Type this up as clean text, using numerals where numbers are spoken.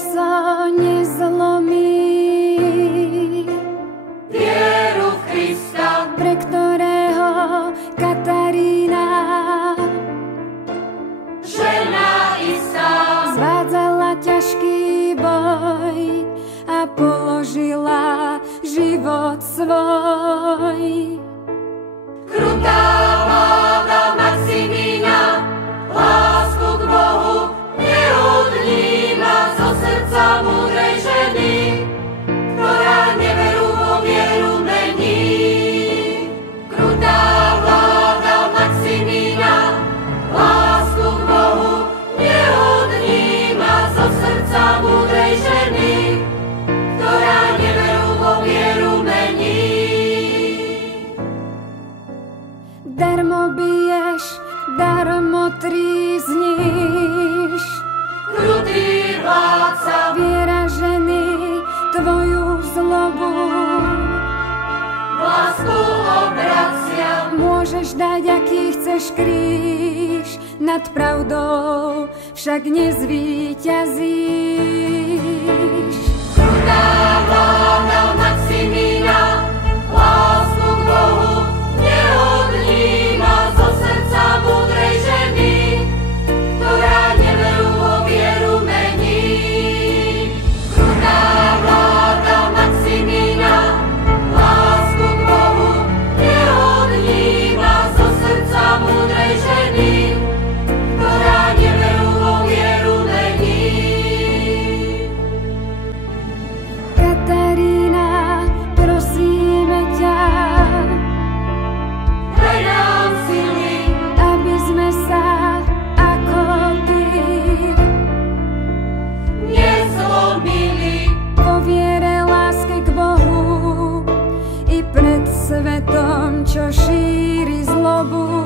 sa nezlomí. Vieru v Krista, pre ktorého Katarína, žena istá, zvádzala ťažký boj a položila život svoj. Krutá vláda Maximína, lásku k Bohu neodníma zo srdca múdrej ženy, ktorá neveru vo vieru mení. Krutá vláda Maximína, lásku k Bohu neodníma zo srdca múdrej ženy, ktorá neveru vo vieru mení. Darmo biješ, darmo trízniš. Krutý vládca, Viera ženy tvoju zlobu. lásku obracia. Môžeš dať, aký chceš kríž, nad pravdou však nezvíťazíš. Krutá vláda Maximína, lásku k Bohu neodníma zo srdca múdrej ženy, ktorá neveru vo vieru mení. Krutá vláda Maximína, lásku k Bohu neodníma zo srdca múdrej ženy, ktorá neveru vo vieru mení. Katarína, prosíme ťa, Daj nám sily, aby sme sa ako ty nezlomili, vo viere, láske k Bohu i pred svetom, čo šíri zlobu.